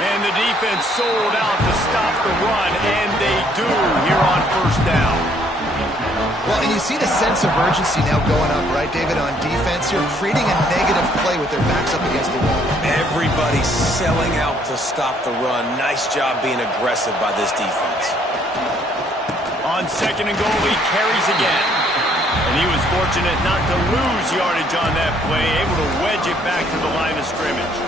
And the defense sold out to stop the run, and they do here on first down. Well, and you see the sense of urgency now going up, right, David, on defense here, creating a negative play with their backs up against the wall. Everybody's selling out to stop the run. Nice job being aggressive by this defense. On second and goal, he carries again. And he was fortunate not to lose yardage on that play, able to wedge it back to the line of scrimmage.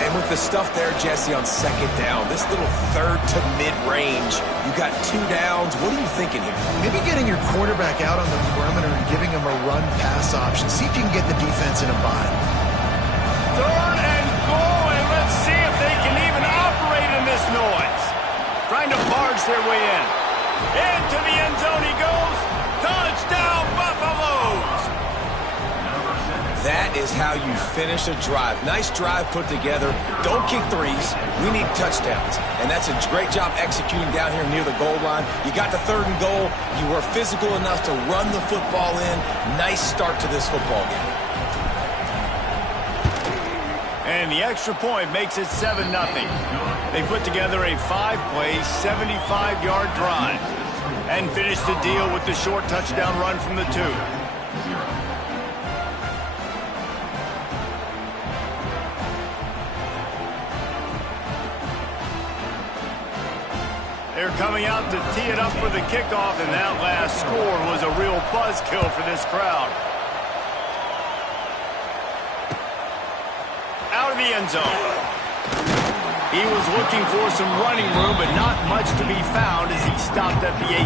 And with the stuff there, Jesse, on second down, this little third to mid-range, you got 2 downs. What are you thinking here? Maybe getting your quarterback out on the perimeter and giving him a run-pass option. See if you can get the defense in a bind. Third and goal, and let's see if they can even operate in this noise. Trying to barge their way in. Into the end zone he goes. Touchdown, Buffaloes! That is how you finish a drive. Nice drive put together. Don't kick threes. We need touchdowns. And that's a great job executing down here near the goal line. You got the third and goal. You were physical enough to run the football in. Nice start to this football game. And the extra point makes it 7-0. They put together a 5-play, 75-yard drive and finished the deal with the short touchdown run from the 2. They're coming out to tee it up for the kickoff, and that last score was a real buzzkill for this crowd. Out of the end zone. He was looking for some running room, but not much to be found as he stopped at the 18.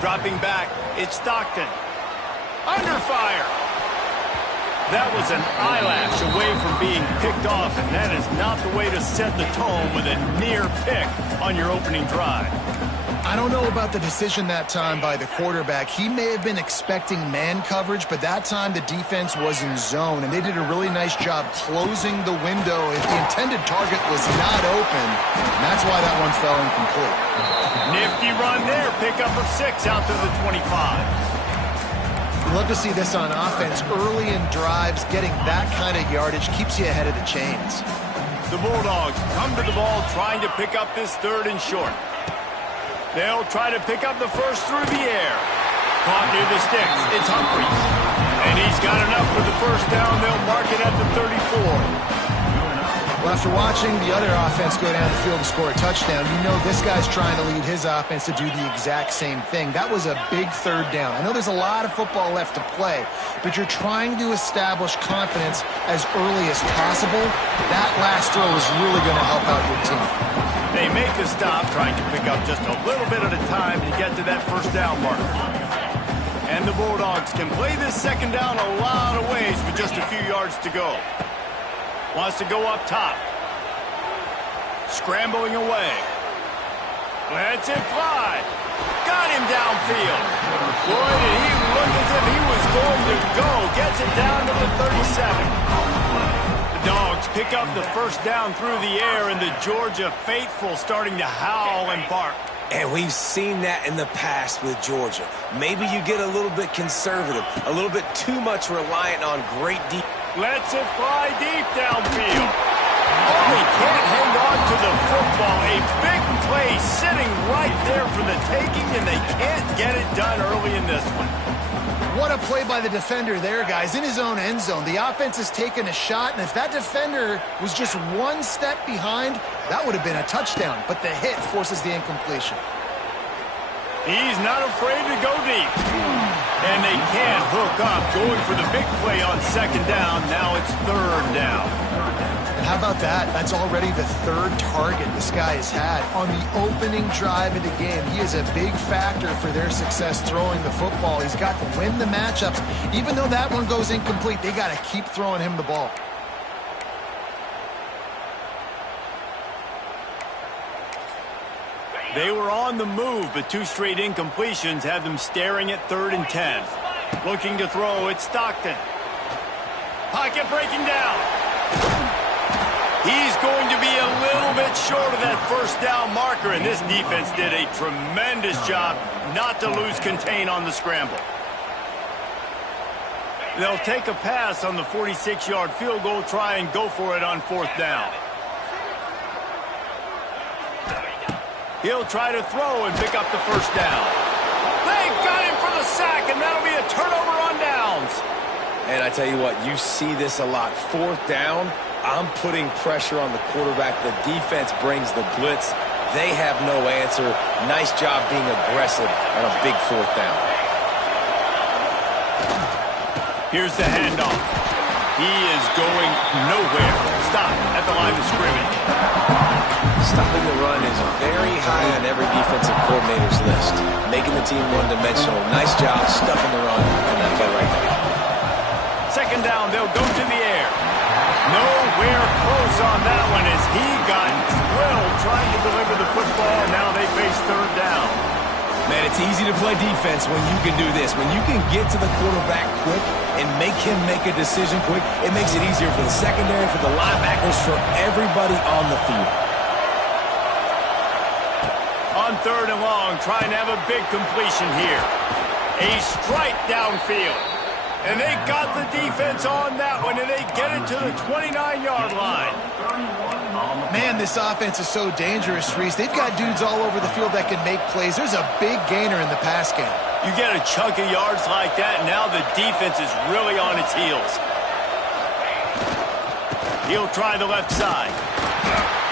Dropping back, it's Stockton. Under fire. That was an eyelash away from being picked off, and that is not the way to set the tone with a near pick on your opening drive. I don't know about the decision that time by the quarterback. He may have been expecting man coverage, but that time the defense was in zone, and they did a really nice job closing the window if the intended target was not open, and that's why that one fell incomplete. Nifty run there, pickup of 6 out to the 25. Love to see this on offense. Early in drives, getting that kind of yardage keeps you ahead of the chains. The Bulldogs come to the ball trying to pick up this third and short. They'll try to pick up the first through the air. Caught near the sticks. It's Humphries. And he's got enough for the first down. They'll mark it at the 34. Well, after watching the other offense go down the field and score a touchdown, you know this guy's trying to lead his offense to do the exact same thing. That was a big third down. I know there's a lot of football left to play, but you're trying to establish confidence as early as possible. That last throw is really going to help out your team. They make the stop, trying to pick up just a little bit at a time to get to that first down marker. And the Bulldogs can play this second down a lot of ways with just a few yards to go. Wants to go up top. Scrambling away. Lets it fly. Got him downfield. Boy, did he look as if he was going to go. Gets it down to the 37. The Dogs pick up the first down through the air, and the Georgia faithful starting to howl and bark. And we've seen that in the past with Georgia. Maybe you get a little bit conservative, a little bit too much reliant on great deep. Lets it fly deep downfield. Oh, he can't hang on to the football. A big play sitting right there for the taking, and they can't get it done early in this one. What a play by the defender there, guys. In his own end zone, the offense has taken a shot, and if that defender was just one step behind, that would have been a touchdown. But the hit forces the incompletion. He's not afraid to go deep. And they can't hook up, going for the big play on second down. Now it's third down. And how about that? That's already the third target this guy has had on the opening drive of the game. He is a big factor for their success throwing the football. He's got to win the matchups. Even though that one goes incomplete, they got to keep throwing him the ball. They were on the move, but 2 straight incompletions have them staring at 3rd and 10. Looking to throw, it's Stockton. Pocket breaking down. He's going to be a little bit short of that first down marker, and this defense did a tremendous job not to lose contain on the scramble. They'll take a pass on the 46-yard field goal, try and go for it on fourth down. He'll try to throw and pick up the first down. They got him for the sack, and that'll be a turnover on downs. And I tell you what, you see this a lot. Fourth down, I'm putting pressure on the quarterback. The defense brings the blitz. They have no answer. Nice job being aggressive on a big fourth down. Here's the handoff. He is going nowhere. Stop at the line of scrimmage. Stopping the run is very high on every defensive coordinator's list. Making the team one-dimensional. Nice job stuffing the run on that play right there. Second down, they'll go to the air. Nowhere close on that one as he got drilled trying to deliver the football. Now they face third down. Man, it's easy to play defense when you can do this. When you can get to the quarterback quick and make him make a decision quick, it makes it easier for the secondary, for the linebackers, for everybody on the field. On third and long, trying to have a big completion here. A strike downfield. And they got the defense on that one, and they get it to the 29-yard line. Man, this offense is so dangerous, Reese. They've got dudes all over the field that can make plays. There's a big gainer in the pass game. You get a chunk of yards like that, and now the defense is really on its heels. He'll try the left side.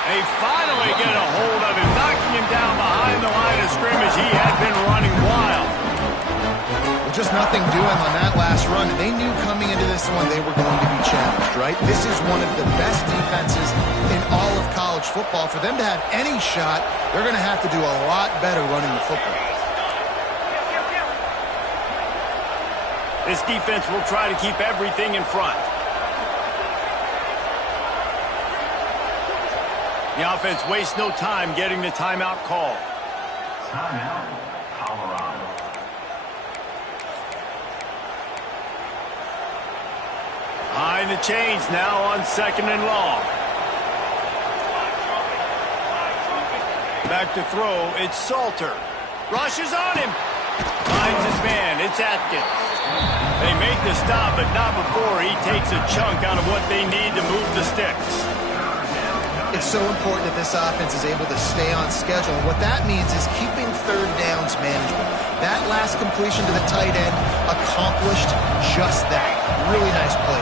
They finally get a hold of him, knocking him down behind the line of scrimmage. He had been running wild. Just nothing doing on that last run, and they knew coming into this one they were going to be challenged, right? This is one of the best defenses in all of college football. For them to have any shot, they're going to have to do a lot better running the football. This defense will try to keep everything in front. The offense wastes no time getting the timeout call. Timeout, Colorado. Behind the chains now on second and long. Back to throw, it's Salter. Rushes on him. Finds his man, it's Atkins. They make the stop, but not before he takes a chunk out of what they need to move the sticks. It's so important that this offense is able to stay on schedule. And what that means is keeping third downs manageable. That last completion to the tight end accomplished just that. Really nice play.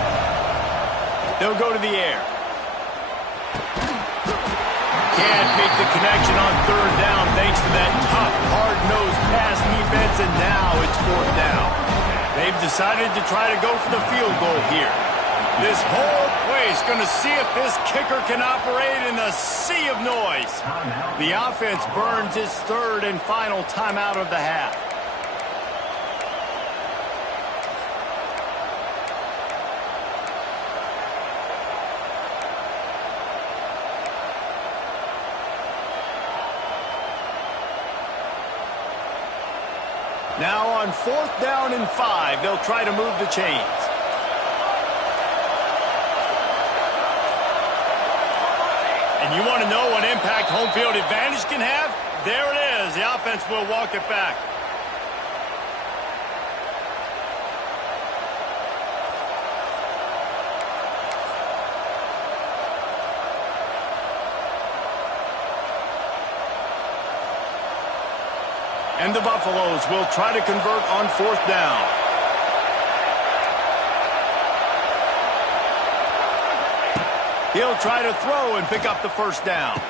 They'll go to the air. Can't make the connection on third down thanks to that tough, hard-nosed pass defense, and now it's fourth down. They've decided to try to go for the field goal here. This whole place going to see if this kicker can operate in a sea of noise. The offense burns its third and final timeout of the half. Now on fourth down and 5, they'll try to move the chains. And you want to know what impact home field advantage can have? There it is. The offense will walk it back. And the Buffaloes will try to convert on fourth down. He'll try to throw and pick up the first down.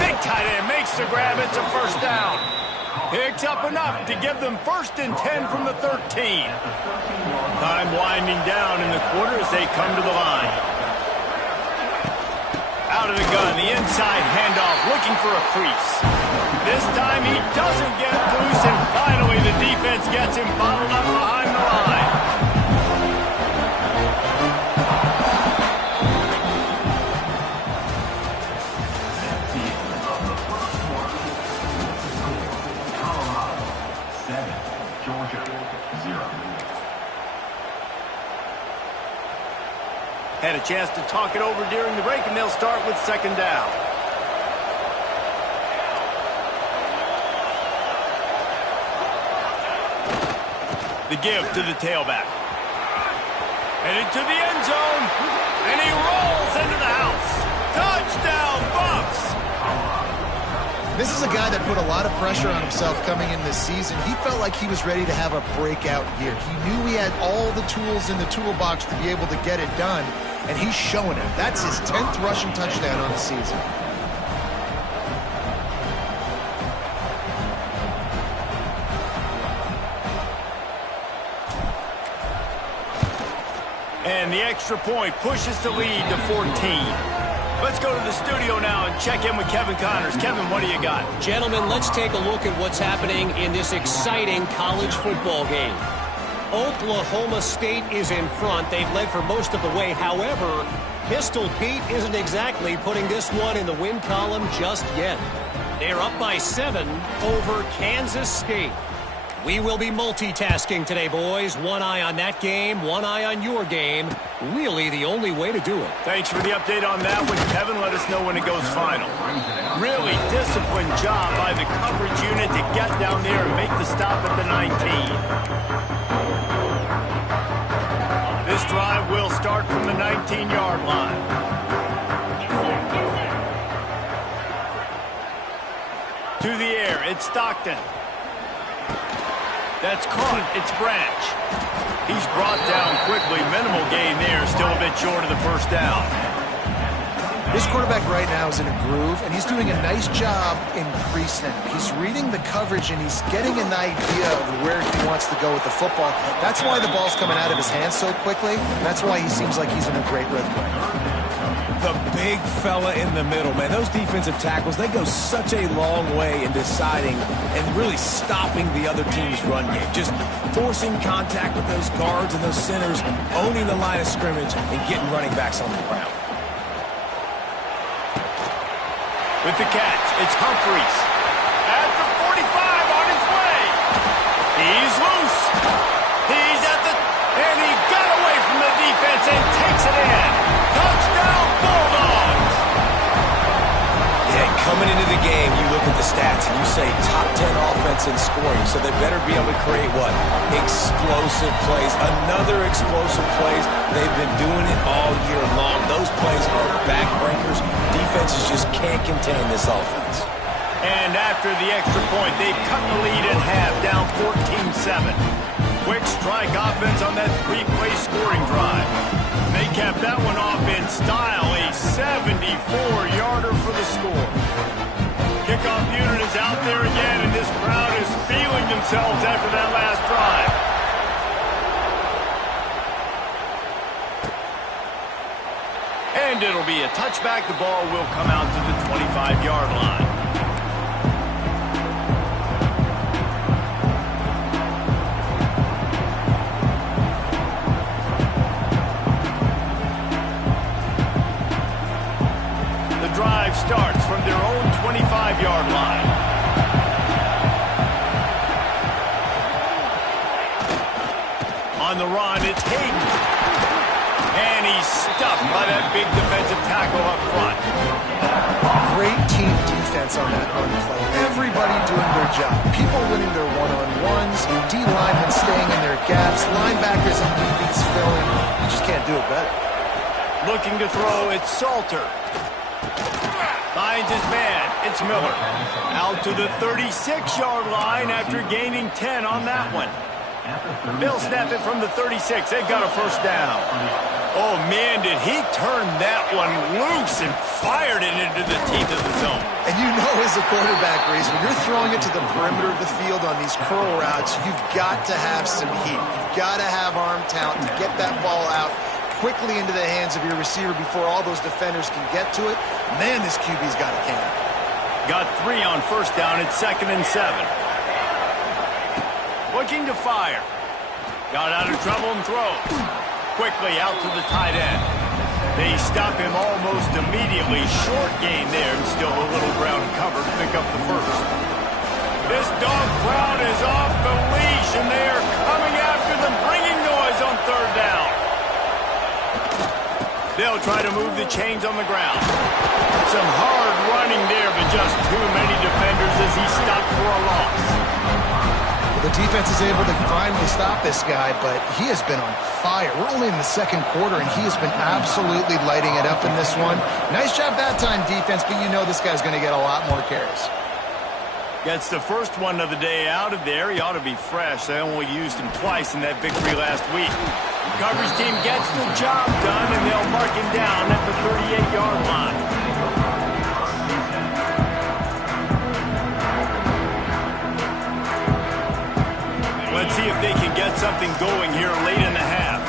Big tight end makes the grab. It's a first down. Picks up enough to give them 1st and 10 from the 13. Time winding down in the quarter as they come to the line. Out of the gun, the inside handoff, looking for a crease. This time he doesn't get loose, and finally the defense gets him bottled up behind the line. Colorado 7, Georgia 0. had a chance to talk it over during the break, and they'll start with second down. The give to the tailback. Headed to the end zone, and he rolls into the house. Touchdown, Bucs! This is a guy that put a lot of pressure on himself coming in this season. He felt like he was ready to have a breakout year. He knew he had all the tools in the toolbox to be able to get it done, and he's showing it. That's his 10th rushing touchdown on the season. And the extra point pushes the lead to 14. Let's go to the studio now and check in with Kevin Connors. Kevin, what do you got? Gentlemen, let's take a look at what's happening in this exciting college football game. Oklahoma State is in front. They've led for most of the way. However, Pistol Pete isn't exactly putting this one in the win column just yet. They're up by 7 over Kansas State. We will be multitasking today, boys. One eye on that game, one eye on your game. Really the only way to do it. Thanks for the update on that one, Kevin. Let us know when it goes final. Really disciplined job by the coverage unit to get down there and make the stop at the 19. This drive will start from the 19-yard line. To the air, it's Stockton. That's caught. It's Branch. He's brought down quickly. Minimal gain there. Still a bit short of the first down. This quarterback right now is in a groove, and he's doing a nice job in pre-snap. He's reading the coverage, and he's getting an idea of where he wants to go with the football. That's why the ball's coming out of his hands so quickly. That's why he seems like he's in a great rhythm right now. The big fella in the middle, man. Those defensive tackles, they go such a long way in deciding and really stopping the other team's run game. Just forcing contact with those guards and those centers, owning the line of scrimmage, and getting running backs on the ground. With the catch, it's Humphries. At the 45 on his way. He's loose. He's at the... And he got away from the defense and takes it in. Touchdown, Bulldogs! Yeah, coming into the game, you look at the stats and you say top 10 offense in scoring, so they better be able to create what? Explosive plays. Another explosive plays. They've been doing it all year long. Those plays are backbreakers. Defenses just can't contain this offense. And after the extra point, they've cut the lead in half, down 14-7. Quick strike offense on that 3-play scoring drive. They capped that one off in style, a 74-yarder for the score. Kickoff unit is out there again, and this crowd is feeling themselves after that last drive. And it'll be a touchback. The ball will come out to the 25-yard line. Drive starts from their own 25-yard line. On the run, it's Hayden. And he's stuffed by that big defensive tackle up front. Great team defense on that run play. Everybody doing their job. People winning their one-on-ones, D linemen staying in their gaps, linebackers and DBs filling. You just can't do it better. Looking to throw, it's Salter. Finds his man. It's Miller. Out to the 36-yard line after gaining 10 on that one. They'll snap it from the 36. They've got a first down. Oh, man, did he turn that one loose and fired it into the teeth of the zone. And you know as a quarterback, Reese, when you're throwing it to the perimeter of the field on these curl routes, you've got to have some heat. You've got to have arm talent to get that ball out quickly into the hands of your receiver before all those defenders can get to it. Man, this QB's got a cannon. Got 3 on first down. It's 2nd and 7. Looking to fire. Got out of trouble and throws. Quickly out to the tight end. They stop him almost immediately. Short gain there, and still a little ground cover to pick up the first. This dog crowd is off the leash, and they are coming after them, bringing noise on 3rd down. They'll they'll try to move the chains on the ground. Some hard running there, but just too many defenders as he stopped for a loss. The defense is able to finally stop this guy, but he has been on fire. We're only in the second quarter, and he has been absolutely lighting it up in this one. Nice job that time, defense, but you know this guy's going to get a lot more carries. Gets the first one of the day out of there. He ought to be fresh. They only used him twice in that victory last week. Coverage team gets the job done, and they'll mark him down at the 38-yard line. Let's see if they can get something going here late in the half.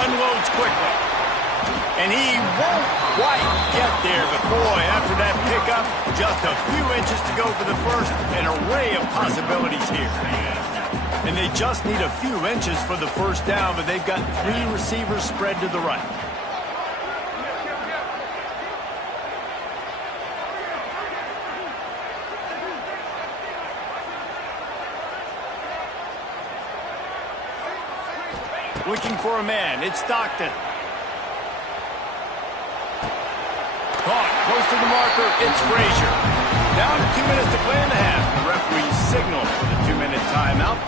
Unloads quickly. And he won't quite get there, but boy, after that pickup, just a few inches to go for the first. An array of possibilities here. And they just need a few inches for the first down, but they've got 3 receivers spread to the right. Looking for a man. It's Stockton. Caught close to the marker. It's Frazier. Down to 2 minutes to play in the half. The referee signal for the 2-minute timeout.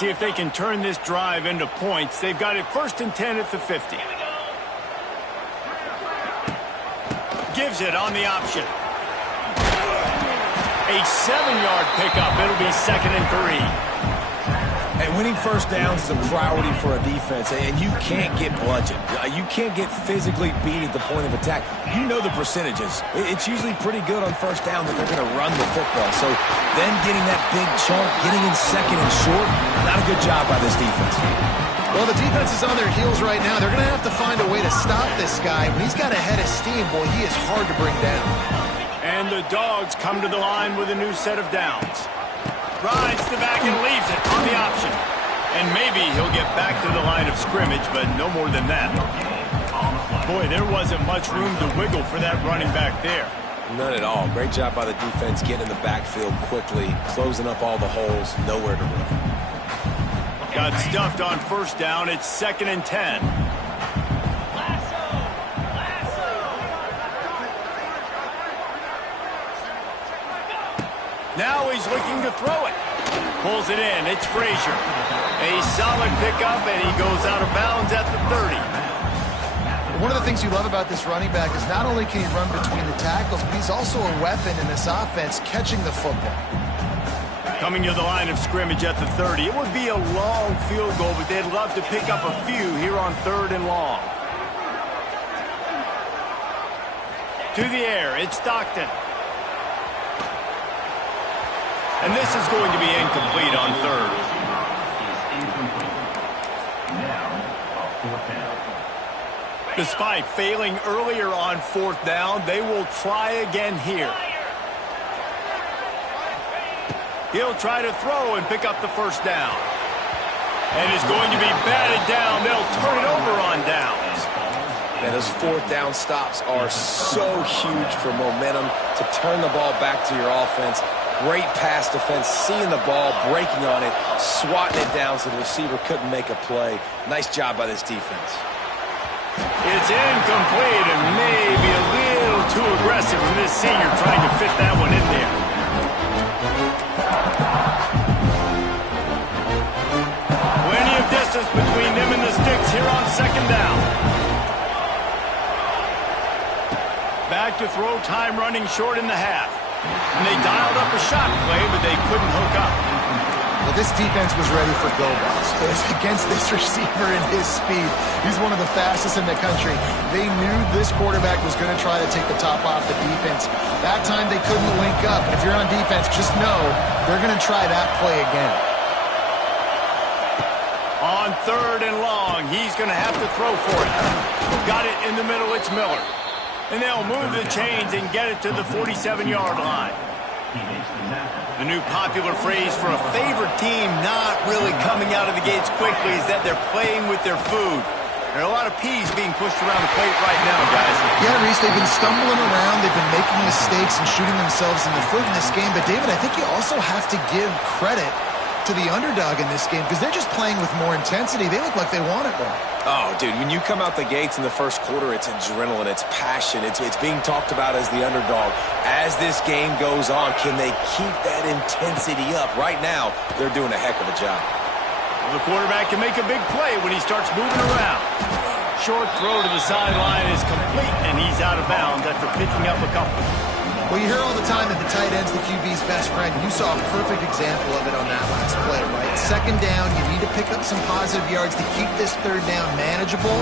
See if they can turn this drive into points. They've got it 1st and 10 at the 50. Gives it on the option. A 7-yard pickup. It'll be 2nd and 3. And winning first downs is a priority for a defense, and you can't get bludgeoned. You can't get physically beat at the point of attack. You know the percentages. It's usually pretty good on first down that they're going to run the football. So then getting that big chunk, getting in 2nd and short, not a good job by this defense. Well, the defense is on their heels right now. They're going to have to find a way to stop this guy. When he's got a head of steam, boy, he is hard to bring down. And the Dogs come to the line with a new set of downs. Rides the back and leaves it on the option. And maybe he'll get back to the line of scrimmage, but no more than that. Boy, there wasn't much room to wiggle for that running back there. None at all. Great job by the defense getting in the backfield quickly, closing up all the holes, nowhere to run. Got stuffed on first down. It's 2nd and 10. Now he's looking to throw it. Pulls it in. It's Frazier. A solid pickup, and he goes out of bounds at the 30. One of the things you love about this running back is not only can he run between the tackles, but he's also a weapon in this offense catching the football. Coming to the line of scrimmage at the 30. It would be a long field goal, but they'd love to pick up a few here on 3rd and long. To the air, it's Stockton. And this is going to be incomplete on 3rd. Despite failing earlier on 4th down, they will try again here. He'll try to throw and pick up the first down. And is going to be batted down. They'll turn it over on downs. And those 4th down stops are so huge for momentum to turn the ball back to your offense. Great pass defense, seeing the ball, breaking on it, swatting it down so the receiver couldn't make a play. Nice job by this defense. It's incomplete and maybe a little too aggressive from this senior trying to fit that one in there. Plenty of distance between them and the sticks here on 2nd down. Back to throw, time running short in the half. And they dialed up a shot play, but they couldn't hook up. Well, this defense was ready for go-balls. Against this receiver and his speed, he's one of the fastest in the country. They knew this quarterback was going to try to take the top off the defense. That time they couldn't link up. And if you're on defense, just know they're going to try that play again. On 3rd and long, he's going to have to throw for it. Got it in the middle, it's Miller. And they'll move the chains and get it to the 47-yard line. He hits the tackle. The new popular phrase for a favorite team not really coming out of the gates quickly is that they're playing with their food. There are a lot of peas being pushed around the plate right now, guys. Yeah, Reese, they've been stumbling around. They've been making mistakes and shooting themselves in the foot in this game. But, David, I think you also have to give credit to the underdog in this game because they're just playing with more intensity. They look like they want it more. Oh, dude, when you come out the gates in the first quarter, it's adrenaline, it's passion, it's being talked about as the underdog. As this game goes on, can they keep that intensity up? Right now, they're doing a heck of a job. Well, the quarterback can make a big play when he starts moving around. Short throw to the sideline is complete, and he's out of bounds after picking up a couple. Well, you hear all the time that the tight end's the QB's best friend. You saw a perfect example of it on that last play, right? Second down, you need to pick up some positive yards to keep this third down manageable.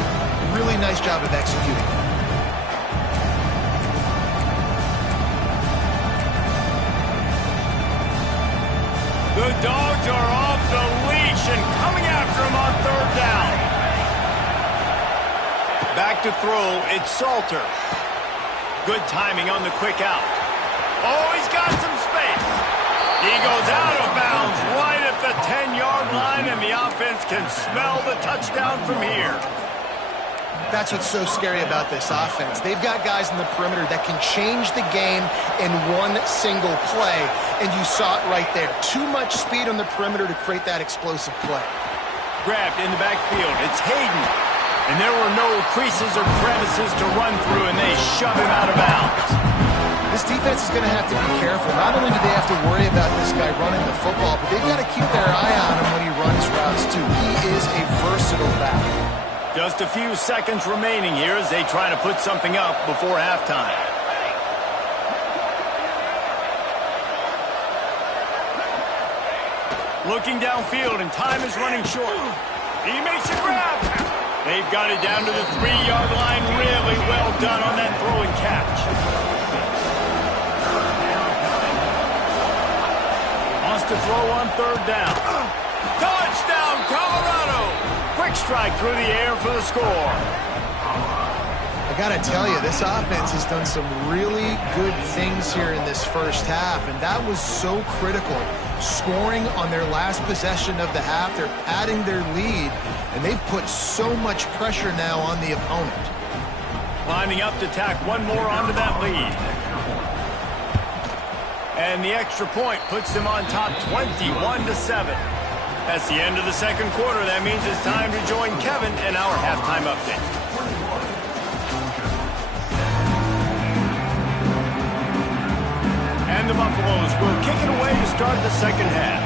Really nice job of executing. The Dogs are off the leash and coming after him on third down. Back to throw, it's Salter. Good timing on the quick out. Oh, he's got some space. He goes out of bounds right at the 10-yard line, and the offense can smell the touchdown from here. That's what's so scary about this offense. They've got guys in the perimeter that can change the game in one single play, and you saw it right there. Too much speed on the perimeter to create that explosive play. Grabbed in the backfield. It's Hayden. And there were no creases or crevices to run through, and they shove him out of bounds. This defense is going to have to be careful. Not only do they have to worry about this guy running the football, but they've got to keep their eye on him when he runs routes, too. He is a versatile back. Just a few seconds remaining here as they try to put something up before halftime. Looking downfield, and time is running short. He makes a grab. They've got it down to the 3-yard line. Really well done on that throw and catch. Wants to throw on third down. Touchdown, Colorado! Quick strike through the air for the score. I got to tell you, this offense has done some really good things here in this first half, and that was so critical. Scoring on their last possession of the half, they're adding their lead, and they've put so much pressure now on the opponent. Lining up to tack one more onto that lead. And the extra point puts them on top 21-7. That's the end of the second quarter. That means it's time to join Kevin in our halftime update. And the Buffaloes will kick it away to start the second half.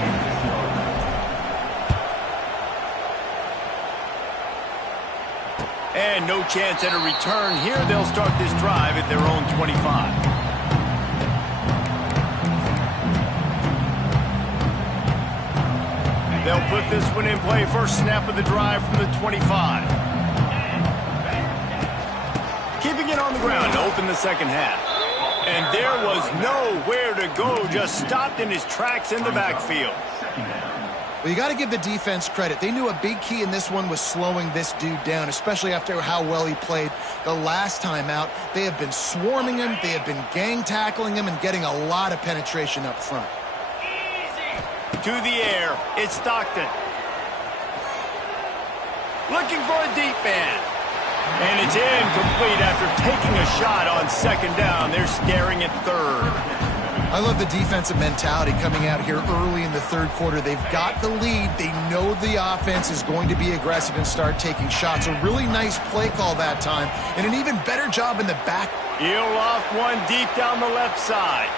And no chance at a return here. They'll start this drive at their own 25. They'll put this one in play. First snap of the drive from the 25. Keeping it on the ground to open the second half. And there was nowhere to go, just stopped in his tracks in the backfield. Well, you got to give the defense credit. They knew a big key in this one was slowing this dude down, especially after how well he played the last time out. They have been swarming him, they have been gang tackling him, and getting a lot of penetration up front. To the air, it's Stockton. Looking for a deep man. And it's incomplete after taking a shot on second down. They're staring at third. I love the defensive mentality coming out here early in the third quarter. They've got the lead. They know the offense is going to be aggressive and start taking shots. A really nice play call that time, and an even better job in the back. He'll loft one deep down the left side.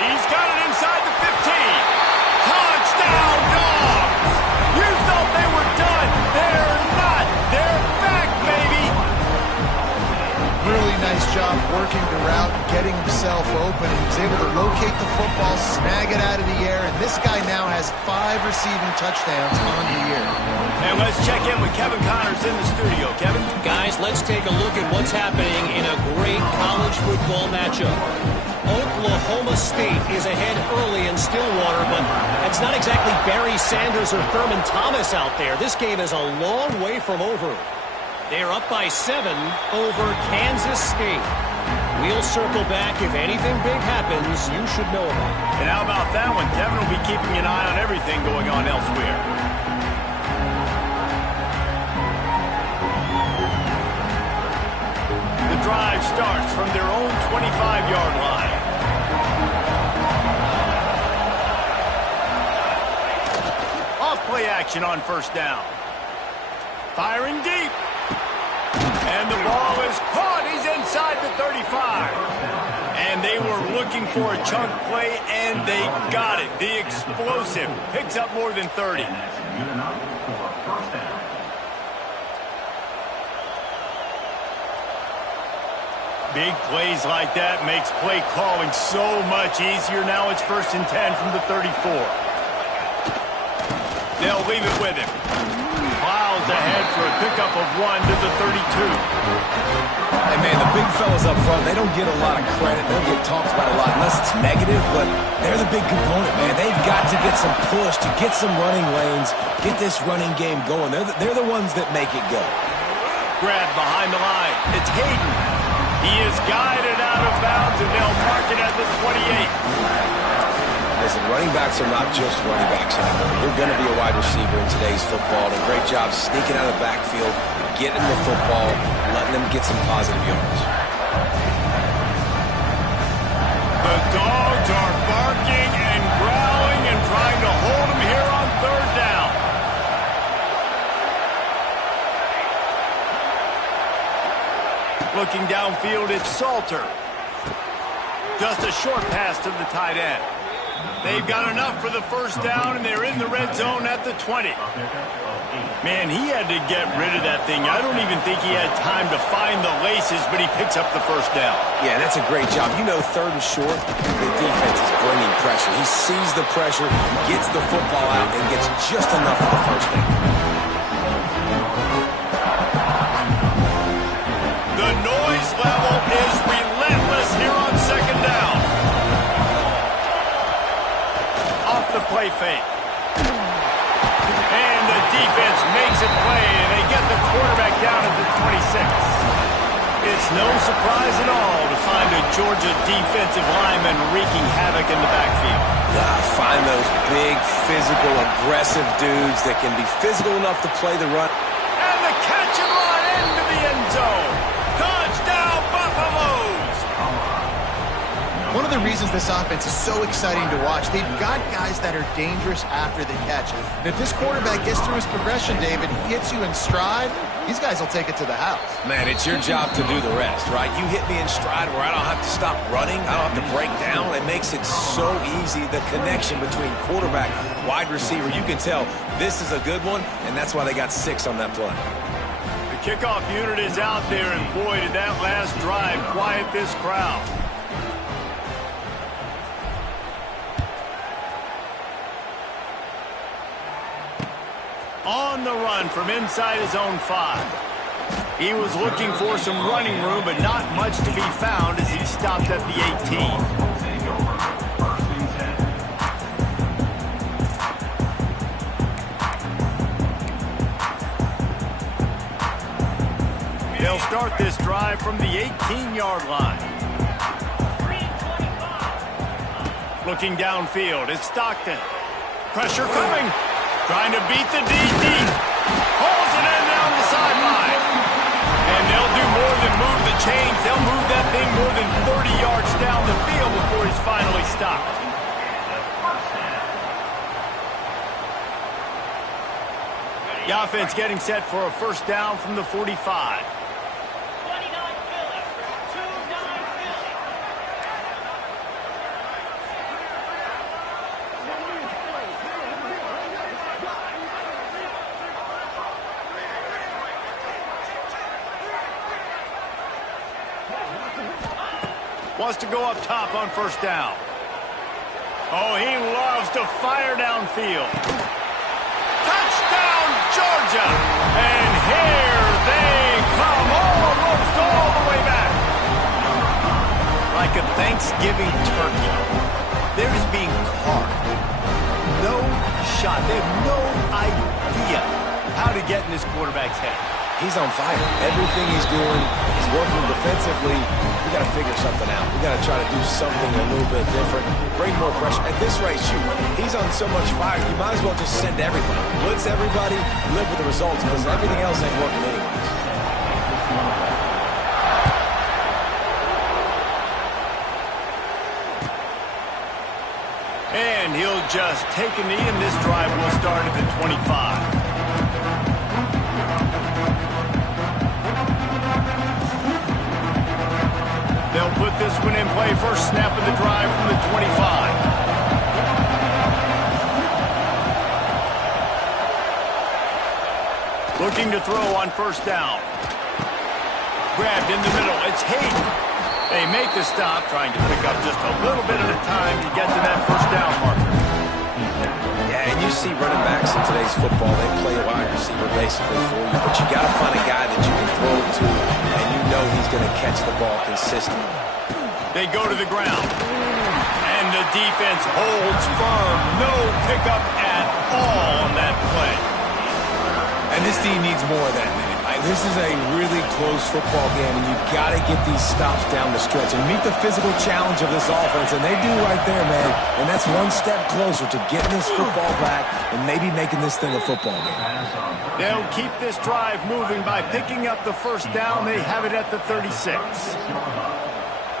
He's got it inside the 15. Touchdown, Dogs! You thought they were done. They're not. They're back, baby. Really nice job working the route, getting himself open. He was able to locate the football, snag it out of the air, and this guy now has 5 receiving touchdowns on the year. And let's check in with Kevin Connors in the studio. Kevin? Guys, let's take a look at what's happening in a great college football matchup. Oklahoma State is ahead early in Stillwater, but it's not exactly Barry Sanders or Thurman Thomas out there. This game is a long way from over. They're up by 7 over Kansas State. We'll circle back. If anything big happens, you should know about it. And how about that one? Kevin will be keeping an eye on everything going on elsewhere. The drive starts from their own 25-yard line. Off-play action on first down. Firing deep. And the ball is caught. He's inside the 35. And they were looking for a chunk play, and they got it. The explosive picks up more than 30. And that's good enough for a first down. Big plays like that makes play calling so much easier. Now it's 1st and 10 from the 34. They'll leave it with him. Plows ahead for a pickup of 1 to the 32. Hey, man, the big fellas up front, they don't get a lot of credit. They don't get talked about a lot unless it's negative, but they're the big component, man. They've got to get some push, to get some running lanes, get this running game going. They're the ones that make it go. Grab behind the line. It's Hayden. He is guided out of bounds, and they'll mark it at the 28. Listen, running backs are not just running backs anymore. You're going to be a wide receiver in today's football. And a great job sneaking out of the backfield, getting the football, letting them get some positive yards. The dogs are barking and growling and trying to hold him here on 3rd down. Looking downfield, it's Salter. Just a short pass to the tight end. They've got enough for the first down, and they're in the red zone at the 20. Man, he had to get rid of that thing. I don't even think he had time to find the laces, but he picks up the first down. Yeah, that's a great job. You know, 3rd and short, the defense is bringing pressure. He sees the pressure, gets the football out, and gets just enough for the first down. The noise level is relentless here on 2nd down. Off the play fake. And the defense makes a play, and they get the quarterback down at the 26. It's no surprise at all to find a Georgia defensive lineman wreaking havoc in the backfield. Find those big, physical, aggressive dudes that can be physical enough to play the run. And the catch and run into the end zone. Touchdown, Buffaloes! One of the reasons this offense is so exciting to watch, they've got guys that are dangerous after the catch. And if this quarterback gets through his progression, David, he hits you in stride, these guys will take it to the house. Man, it's your job to do the rest, right? You hit me in stride where I don't have to stop running. I don't have to break down. It makes it so easy, the connection between quarterback, wide receiver. You can tell this is a good one, and that's why they got 6 on that play. The kickoff unit is out there, and boy, did that last drive quiet this crowd. On the run from inside his own 5. He was looking for some running room, but not much to be found as he stopped at the 18. They'll start this drive from the 18-yard line. Looking downfield, it's Stockton. Pressure coming. Trying to beat the DD. Pulls it in down the sideline. And they'll do more than move the chains. They'll move that thing more than 30 yards down the field before he's finally stopped. The offense getting set for a first down from the 45. Wants to go up top on first down. Oh, he loves to fire downfield. Touchdown, Georgia! And here they come, almost all the way back. Like a Thanksgiving turkey. They're just being carved. No shot. They have no idea how to get in this quarterback's head. He's on fire. Everything he's doing, he's working defensively. we got to figure something out. We got to try to do something a little bit different, bring more pressure. At this rate, shoot, he's on so much fire, you might as well just send everybody. Blitz everybody, live with the results, because everything else ain't working anyways. And he'll just take a knee, and this drive will start at the 25. They'll put this one in play. First snap of the drive from the 25. Looking to throw on first down. Grabbed in the middle. It's Hayden. They make the stop, trying to pick up just a little bit at a time to get to that first down marker. Yeah, and you see running backs in today's football, they play a wide receiver basically for you, but you got to find a guy that you can throw it to, and you know he's going to catch the ball consistently. They go to the ground, and the defense holds firm. No pickup at all on that play. And this team needs more of that, man. This is a really close football game, and you've got to get these stops down the stretch and meet the physical challenge of this offense, and they do right there, man. And that's one step closer to getting this football back and maybe making this thing a football game. They'll keep this drive moving by picking up the first down. They have it at the 36.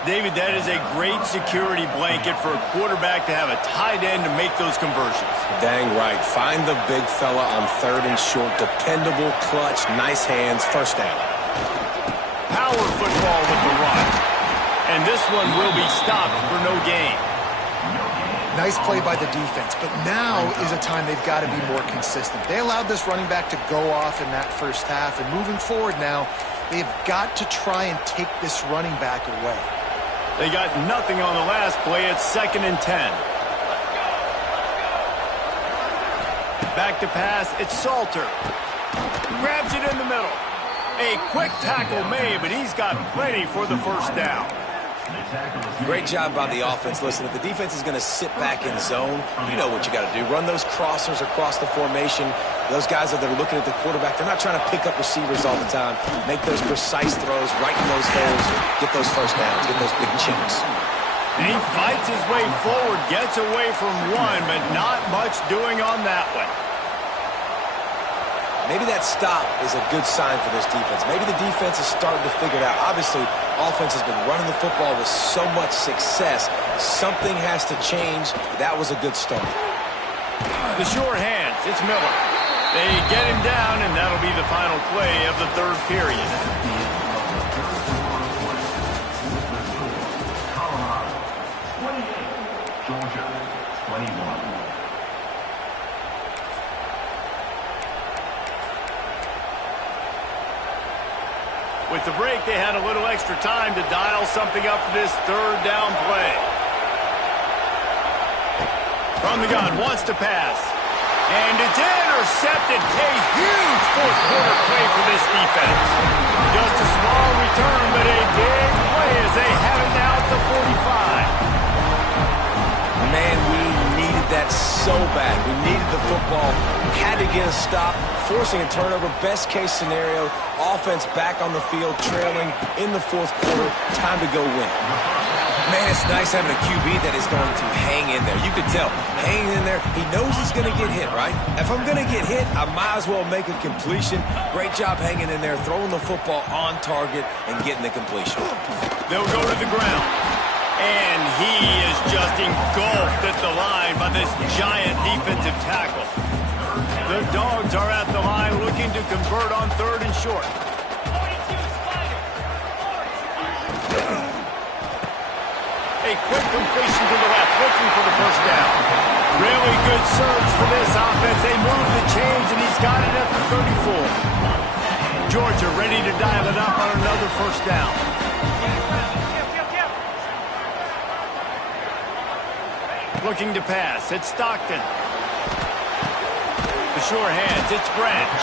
David, that is a great security blanket for a quarterback to have a tight end to make those conversions. Dang right. Find the big fella on third and short. Dependable, clutch, nice hands, first down. Power football with the run. And this one will be stopped for no gain. Nice play by the defense, but now is a time they've got to be more consistent. They allowed this running back to go off in that first half, and moving forward now, they've got to try and take this running back away. They got nothing on the last play. It's 2nd and 10. Back to pass. It's Salter. Grabs it in the middle. A quick tackle made, but he's got plenty for the first down. Great job by the offense. Listen, if the defense is going to sit back in zone, you know what you got to do. Run those crossers across the formation. Those guys that are looking at the quarterback, they're not trying to pick up receivers all the time. Make those precise throws, right in those holes, get those first downs, get those big chunks. And he fights his way forward, gets away from one, but not much doing on that one. Maybe that stop is a good sign for this defense. Maybe the defense is starting to figure it out. Obviously, offense has been running the football with so much success. Something has to change. That was a good start. The sure hands. It's Miller. They get him down, and that'll be the final play of the third period. Colorado, 28. Georgia, 21. With the break, they had a little extra time to dial something up for this third down play. From the gun, wants to pass. And it's intercepted. A huge fourth quarter play for this defense. Just a small return, but a big play as they have it now at the 45. Man, we needed that so bad. We needed the football. Had to get a stop, forcing a turnover. Best case scenario, offense back on the field, trailing in the fourth quarter. Time to go win. Man, it's nice having a QB that is going to hang in there. You could tell, hanging in there, he knows he's going to get hit, right? If I'm going to get hit, I might as well make a completion. Great job hanging in there, throwing the football on target and getting the completion. They'll go to the ground. And he is just engulfed at the line by this giant defensive tackle. The Dogs are at the line looking to convert on third and short. A quick completion to the left, looking for the first down. Really good surge for this offense. They move the chains, and he's got it at the 34. Georgia ready to dial it up on another first down. Looking to pass. It's Stockton. The sure hands. It's Branch.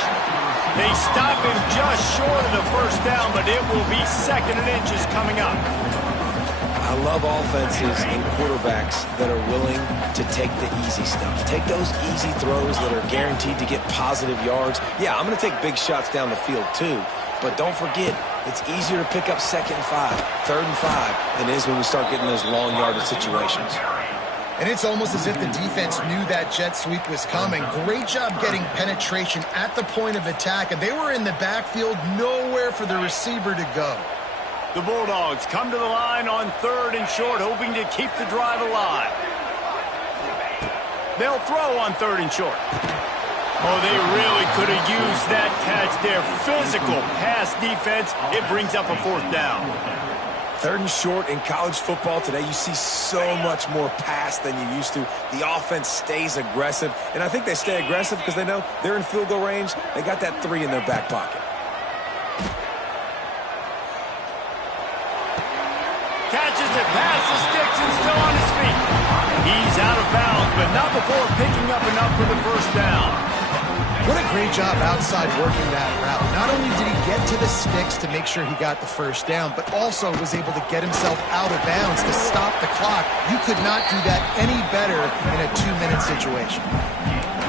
They stop him just short of the first down, but it will be 2nd and inches coming up. I love offenses and quarterbacks that are willing to take the easy stuff. Take those easy throws that are guaranteed to get positive yards. Yeah, I'm going to take big shots down the field too, but don't forget, It's easier to pick up 2nd and 5, 3rd and 5 than it is when we start getting those long yardage situations. And it's almost as if the defense knew that jet sweep was coming. Great job getting penetration at the point of attack, and they were in the backfield, nowhere for the receiver to go. The Bulldogs come to the line on 3rd and short, hoping to keep the drive alive. They'll throw on 3rd and short. Oh, they really could have used that catch there. Physical pass defense. It brings up a 4th down. 3rd and short in college football today, you see so much more pass than you used to. The offense stays aggressive, and I think they stay aggressive because they know they're in field goal range. They got that 3 in their back pocket. Catches it past the sticks and still on his feet. He's out of bounds, but not before picking up enough for the 1st down. What a great job outside working that route. Not only did he get to the sticks to make sure he got the 1st down, but also was able to get himself out of bounds to stop the clock. You could not do that any better in a 2-minute situation.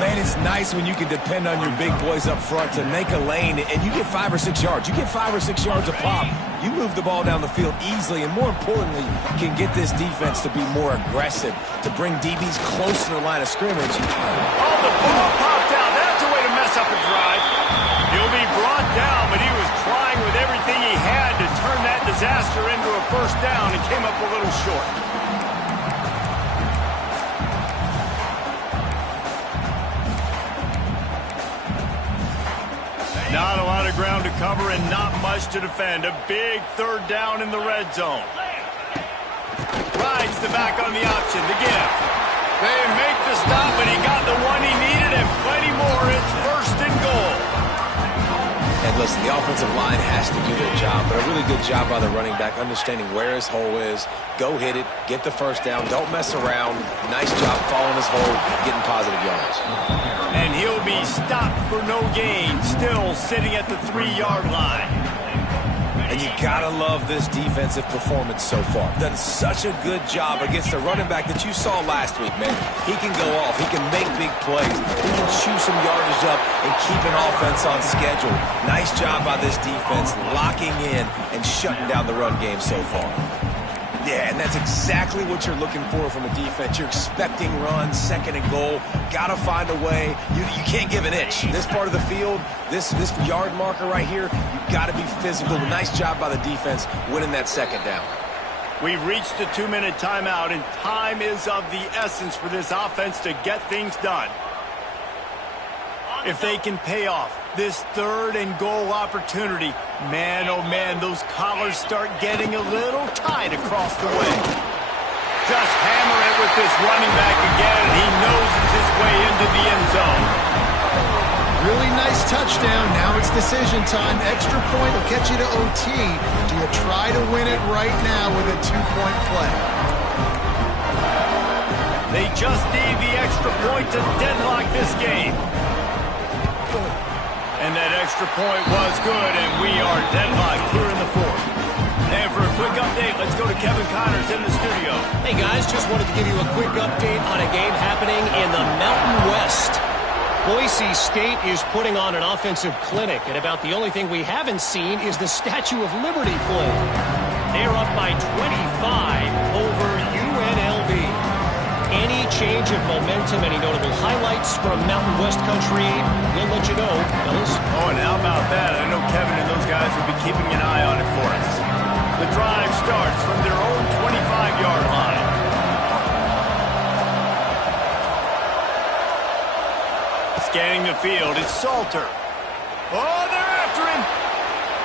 Man, it's nice when you can depend on your big boys up front to make a lane, and you get 5 or 6 yards. You get 5 or 6 yards a pop. You move the ball down the field easily, and more importantly, can get this defense to be more aggressive, to bring DBs close to the line of scrimmage. Oh, the ball popped out. That's a way to mess up a drive. He'll be brought down, but he was trying with everything he had to turn that disaster into a 1st down and came up a little short. Not a lot of ground to cover and not much to defend. A big 3rd down in the red zone. Rides the back on the option. The give. They make the stop, but he got the one he needed and plenty more. It's 1st and goal. And listen, the offensive line has to do their job, but a really good job by the running back, understanding where his hole is. Go hit it, get the 1st down, don't mess around. Nice job following his hole, getting positive yards. And he'll be stopped for no gain, still sitting at the 3-yard line. And you gotta love this defensive performance so far. Done such a good job against the running back that you saw last week, man. He can go off. He can make big plays. He can chew some yardage up and keep an offense on schedule. Nice job by this defense locking in and shutting down the run game so far. Yeah, and that's exactly what you're looking for from a defense. You're expecting runs, 2nd and goal. Got to find a way. You can't give an inch. This part of the field, this yard marker right here, you've got to be physical. Nice job by the defense winning that 2nd down. We've reached the 2-minute timeout, and time is of the essence for this offense to get things done. If they can pay off this 3rd and goal opportunity, man, oh man, those collars start getting a little tight across the way. Just hammer it with this running back again, and he noses his way into the end zone. Really nice touchdown. Now it's decision time. Extra point will get you to OT. Do you try to win it right now with a 2-point play? They just need the extra point to deadlock this game. And that extra point was good, and we are deadlocked here in the 4th. And for a quick update, let's go to Kevin Connors in the studio. Hey, guys, just wanted to give you a quick update on a game happening in the Mountain West. Boise State is putting on an offensive clinic, and about the only thing we haven't seen is the Statue of Liberty play. They're up by 25 over UNLV. Any change of momentum, any notable highlights from Mountain West country, we'll let you know, fellas. Oh, and how about that? I know Kevin and those guys will be keeping an eye on it for us. The drive starts from their own 25-yard line. Scanning the field, it's Salter. Oh, they're after him.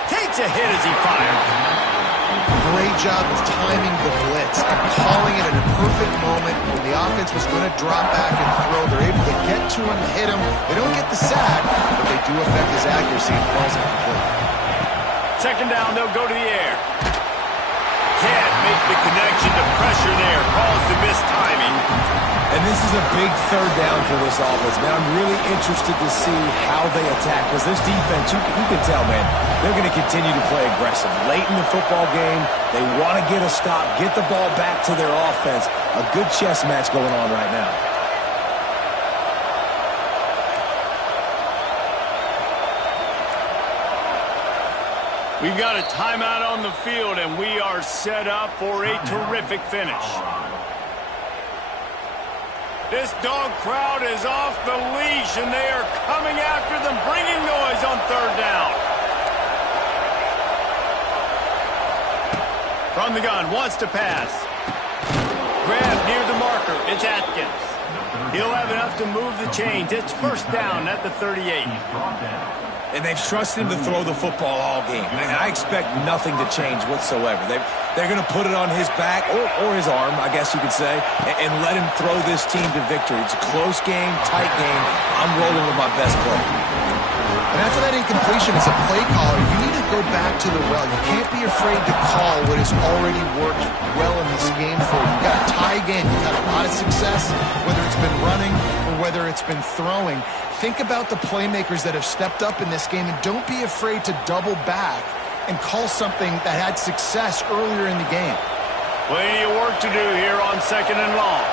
Takes a hit as he fired. Great job of timing the blitz and calling it at a perfect moment when the offense was going to drop back and throw. They're able to get to him, hit him. They don't get the sack, but they do affect his accuracy and falls incomplete. 2nd down, they'll go to the air. Can't make the connection to pressure there. Calls the missed timing. And this is a big 3rd down for this offense, man. I'm really interested to see how they attack, because this defense, you can tell, man, they're going to continue to play aggressive. Late in the football game, they want to get a stop, get the ball back to their offense. A good chess match going on right now. We've got a timeout on the field, and we are set up for a terrific finish. This dog crowd is off the leash, and they are coming after them, bringing noise on third down. From the gun, wants to pass. Grab near the marker. It's Atkins. He'll have enough to move the chains. It's first down at the 38. And they've trusted him to throw the football all game. And I expect nothing to change whatsoever. They're going to put it on his back, or his arm, I guess you could say, and let him throw this team to victory. It's a close game, tight game. I'm rolling with my best play. And after that incompletion, as a play caller, you need to go back to the well. You can't be afraid to call what has already worked well in this game for you. You've got a tie game. You've had a lot of success, whether it's been running or whether it's been throwing. Think about the playmakers that have stepped up in this game, and don't be afraid to double back and call something that had success earlier in the game. Plenty of work to do here on second and long.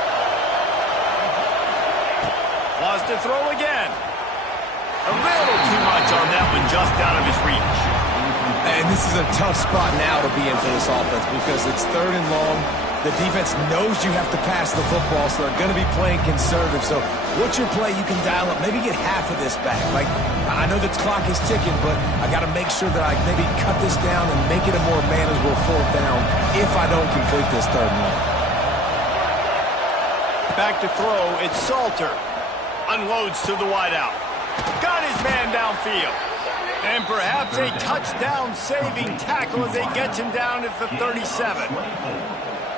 Wants to throw again. A little too much on that one, just out of his reach. And this is a tough spot now to be in for this offense because it's third and long. The defense knows you have to pass the football, so they're going to be playing conservative. So what's your play you can dial up? Maybe get half of this back. Like, I know the clock is ticking, but I got to make sure that I maybe cut this down and make it a more manageable fourth down if I don't complete this third and long. Back to throw, it's Salter. Unloads to the wideout. Got his man downfield. And perhaps a touchdown-saving tackle as they get him down at the 37.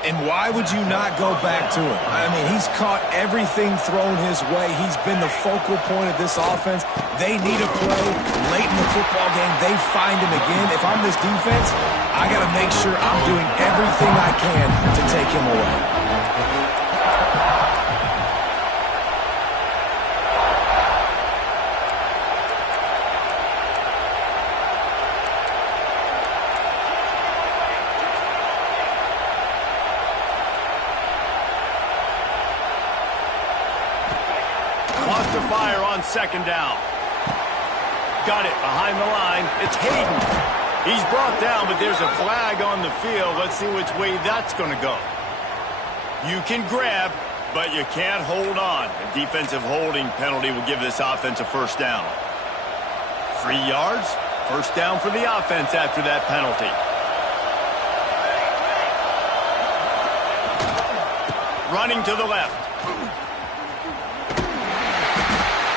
And why would you not go back to him? I mean, he's caught everything thrown his way. He's been the focal point of this offense. They need a play late in the football game. They find him again. If I'm this defense, I got to make sure I'm doing everything I can to take him away. Wants to fire on second down. Got it behind the line. It's Hayden. He's brought down, but there's a flag on the field. Let's see which way that's going to go. You can grab, but you can't hold on. A defensive holding penalty will give this offense a first down. 3 yards, first down for the offense after that penalty. Running to the left.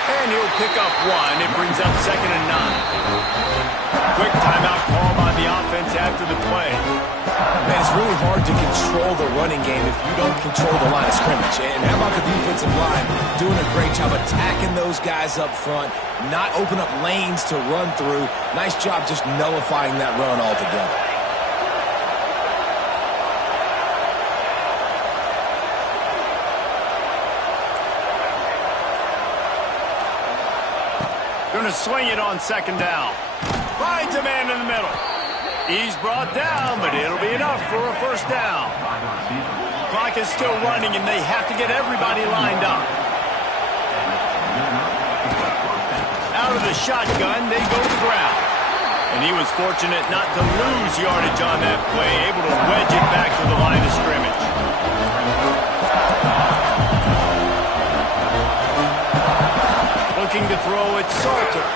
And he'll pick up one. It brings up second and 9. Quick timeout call by the offense after the play. Man, it's really hard to control the running game if you don't control the line of scrimmage. And how about the defensive line doing a great job attacking those guys up front, not open up lanes to run through. Nice job just nullifying that run altogether. Going to swing it on second down. Finds a man in the middle. He's brought down, but it'll be enough for a first down. Clock is still running, and they have to get everybody lined up. Out of the shotgun, they go to the ground. And he was fortunate not to lose yardage on that play, able to wedge it back to the line of scrimmage. Looking to throw, it's Salter.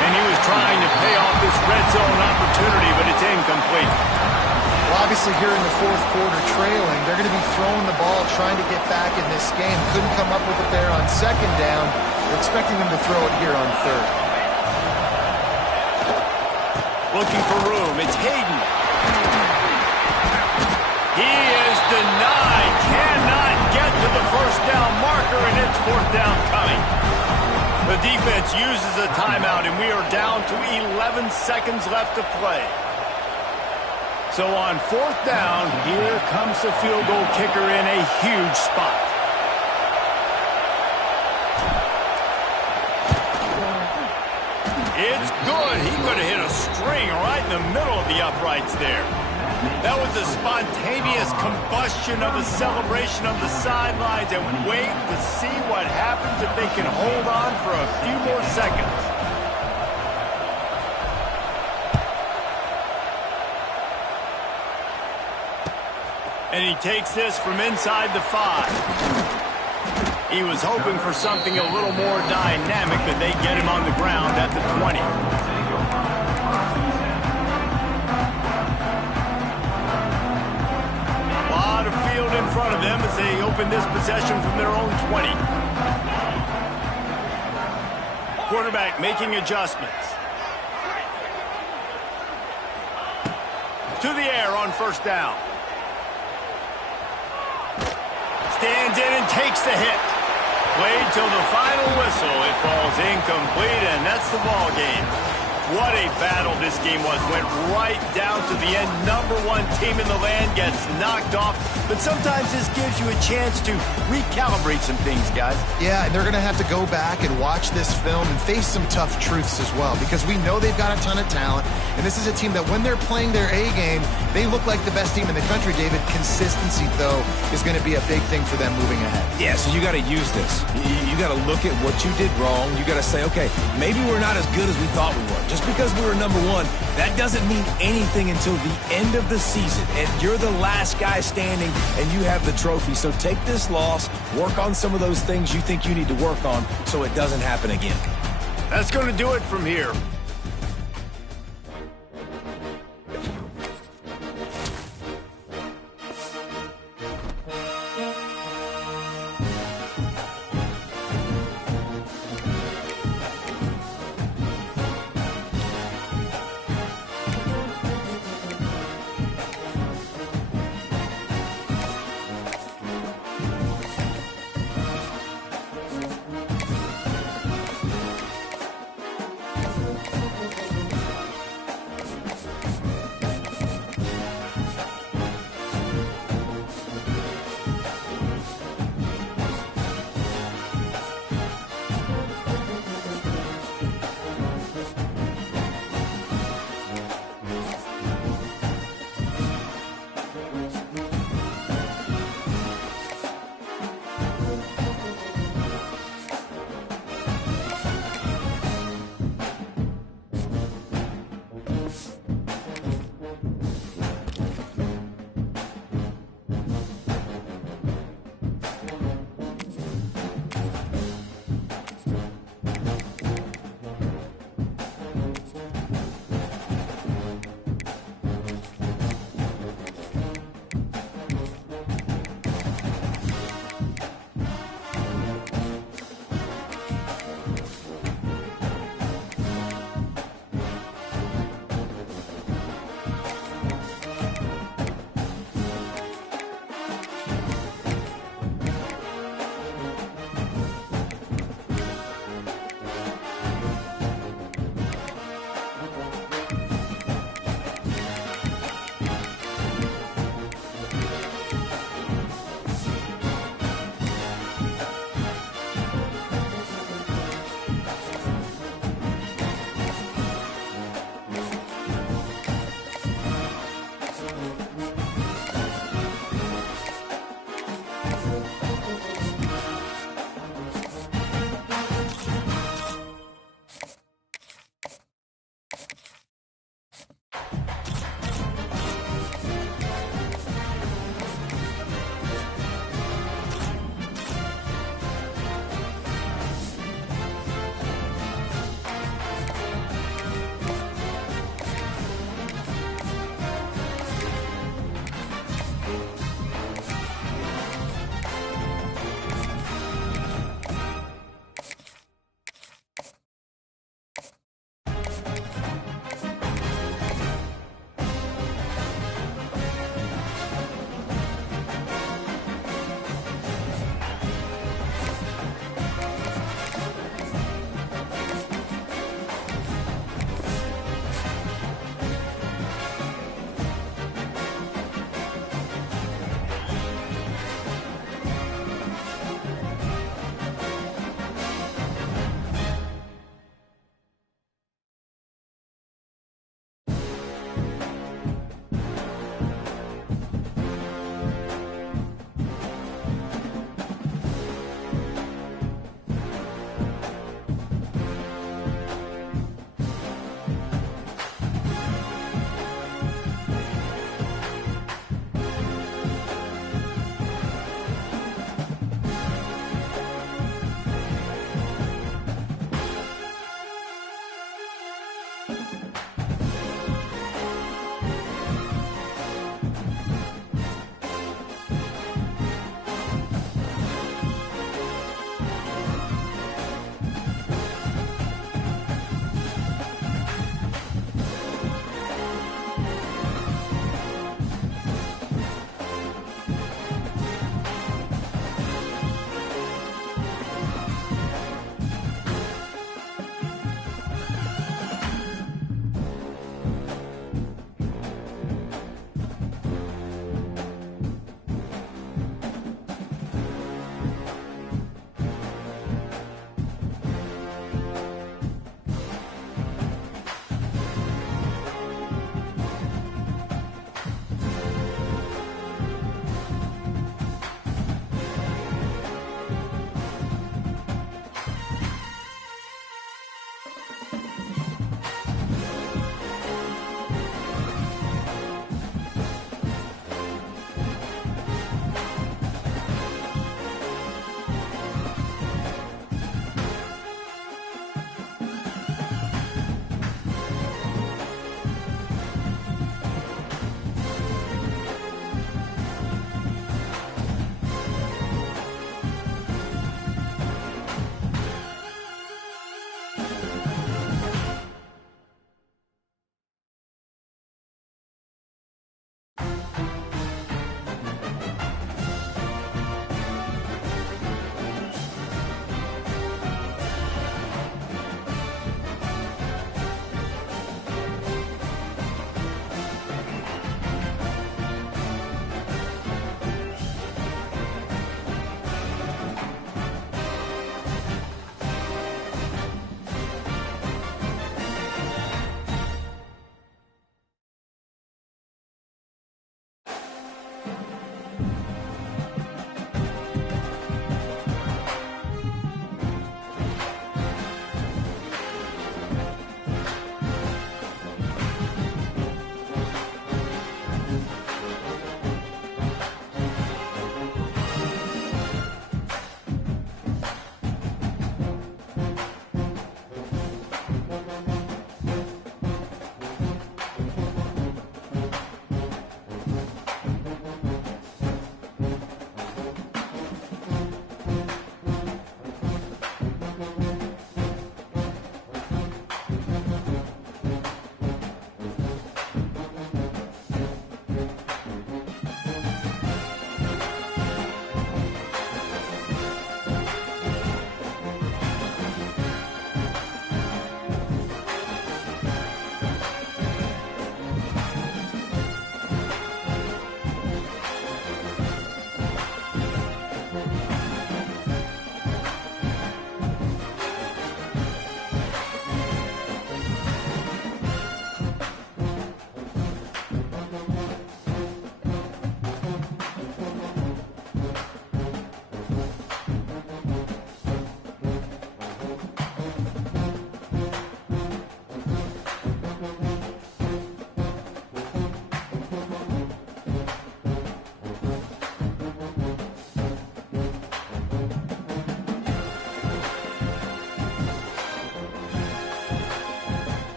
And he was trying to pay off this red zone opportunity, but it's incomplete. Well, obviously here in the fourth quarter trailing, they're going to be throwing the ball, trying to get back in this game. Couldn't come up with it there on second down. They're expecting them to throw it here on third. Looking for room, it's Hayden. He is denied, cannot get to the first down marker, and it's fourth down coming. The defense uses a timeout, and we are down to 11 seconds left to play. So on fourth down, here comes the field goal kicker in a huge spot. It's good. He could have hit a string right in the middle of the uprights there. That was a spontaneous combustion of a celebration of the sidelines, and wait to see what happens if they can hold on for a few more seconds. And he takes this from inside the 5. He was hoping for something a little more dynamic, but they get him on the ground at the 20. A lot of field in front of them as they open this possession from their own 20. Quarterback making adjustments. To the air on first down. Stands in and takes the hit. Played till the final whistle. It falls incomplete, and that's the ball game. What a battle this game was. Went right down to the end. Number 1 team in the land gets knocked off. But sometimes this gives you a chance to recalibrate some things, guys. Yeah, and they're going to have to go back and watch this film and face some tough truths as well, because we know they've got a ton of talent, and this is a team that when they're playing their A game, they look like the best team in the country, David. Consistency, though, is going to be a big thing for them moving ahead. Yeah, so you got to use this. You got to look at what you did wrong. You got to say, okay, maybe we're not as good as we thought we were. Just because we were number 1, that doesn't mean anything until the end of the season, and you're the last guy standing, and you have the trophy. So take this loss, work on some of those things you think you need to work on so it doesn't happen again. That's going to do it from here.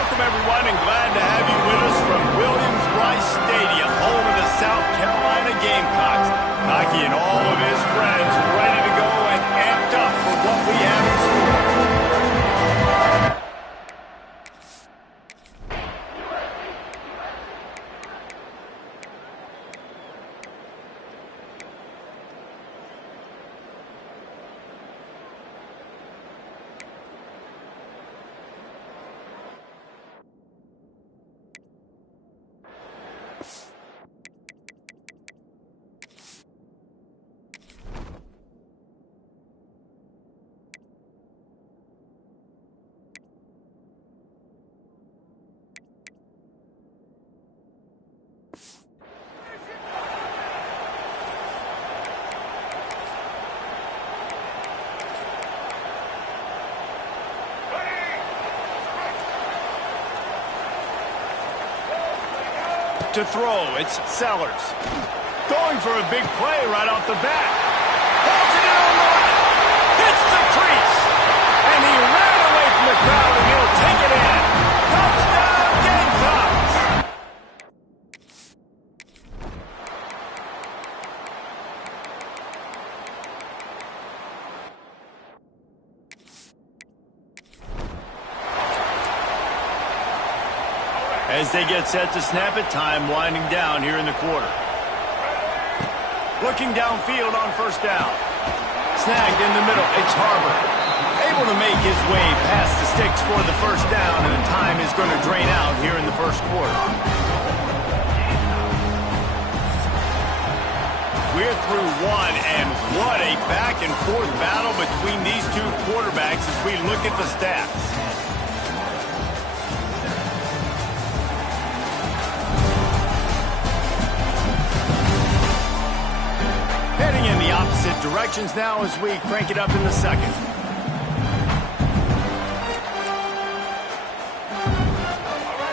Welcome, everyone, and glad to have you with us from Williams-Brice Stadium, home of the South Carolina Gamecocks. Nike and all of his friends ready to go and amped up for what we have in store. To throw, it's Sellers. Going for a big play right off the bat. Holds it in on the left. Hits the crease. And he ran away from the crowd, and he'll take it in. Touchdown, Gamecocks! As they get set to snap it, time winding down here in the quarter. Looking downfield on first down. Snagged in the middle, it's Harbor. Able to make his way past the sticks for the first down, and the time is going to drain out here in the first quarter. We're through one, and what a back-and-forth battle between these two quarterbacks as we look at the stats. Heading in the opposite directions now as we crank it up in the second.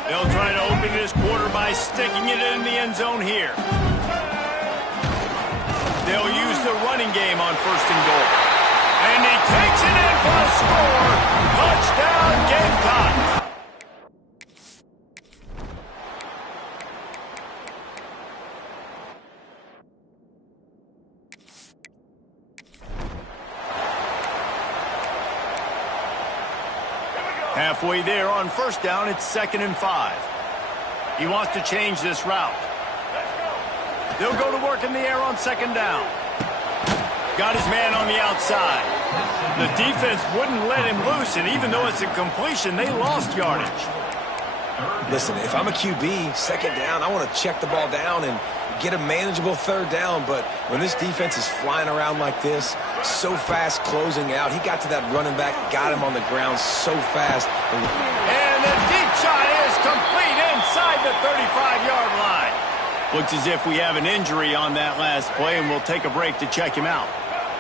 They'll try to open this quarter by sticking it in the end zone here. They'll use the running game on first and goal. And he takes it in for a score. Touchdown, Gamecocks. Halfway there on first down, it's 2nd and 5. He wants to change this route. They'll go to work in the air on 2nd down. Got his man on the outside. The defense wouldn't let him loose, and even though it's a completion, they lost yardage. Listen, if I'm a QB, 2nd down, I want to check the ball down and get a manageable 3rd down, but when this defense is flying around like this, so fast closing out, he got to that running back, got him on the ground so fast. And the deep shot is complete inside the 35-yard line. Looks as if we have an injury on that last play, and we'll take a break to check him out.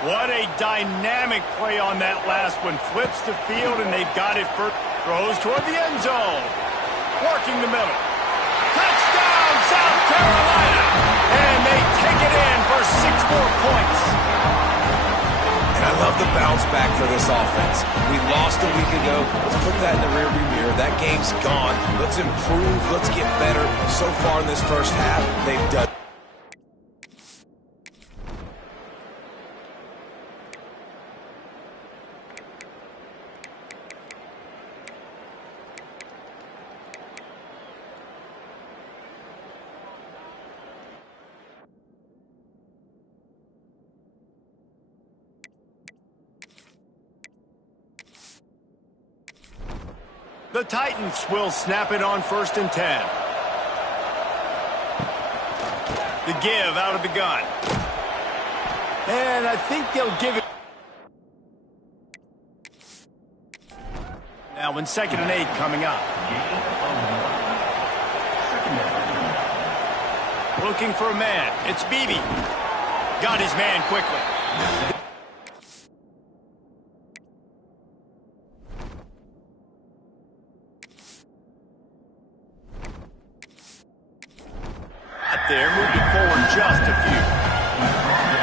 What a dynamic play on that last one. Flips the field, and they've got it for throws toward the end zone. Working the middle. Touchdown, South Carolina! And they take it in for 6 more points. And I love the bounce back for this offense. We lost a week ago. Let's put that in the rearview mirror. That game's gone. Let's improve. Let's get better. So far in this first half, they've done. The Titans will snap it on 1st and 10. The give out of the gun. And I think they'll give it. Now in 2nd and 8 coming up. Looking for a man. It's Meeee. Got his man quickly. There, moved it forward just a few.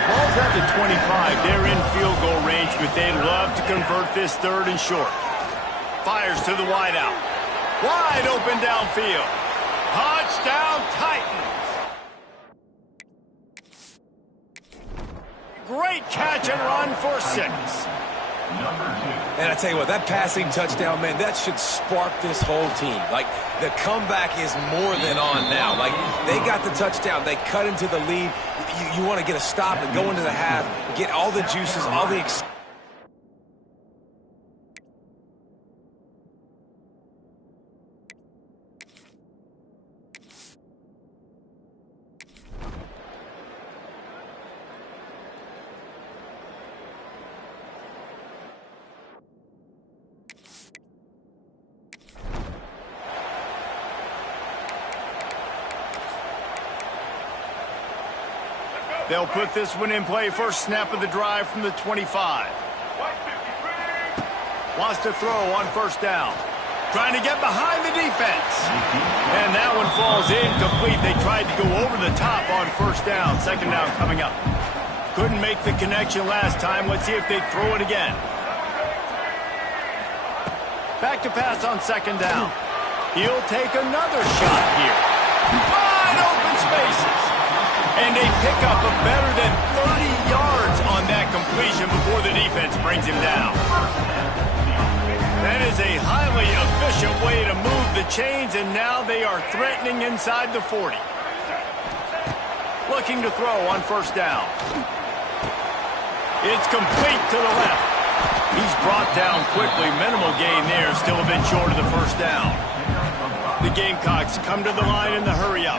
Ball's at the 25. They're in field goal range, but they'd love to convert this 3rd and short. Fires to the wideout. Wide open downfield. Touchdown Titans. Great catch and run for 6. And I tell you what, that passing touchdown, man, that should spark this whole team. Like, the comeback is more than on now. Like, they got the touchdown. They cut into the lead. You want to get a stop and go into the half, get all the juices, all the They'll put this one in play. First snap of the drive from the 25. Wants to throw on first down. Trying to get behind the defense. And that one falls incomplete. They tried to go over the top on first down. Second down coming up. Couldn't make the connection last time. Let's see if they throw it again. Back to pass on second down. He'll take another shot here. Wide open spaces. And they pick up a better than 30 yards on that completion before the defense brings him down. That is a highly efficient way to move the chains, and now they are threatening inside the 40. Looking to throw on first down. It's complete to the left. He's brought down quickly. Minimal gain there, still a bit short of the first down. The Gamecocks come to the line in the hurry-up.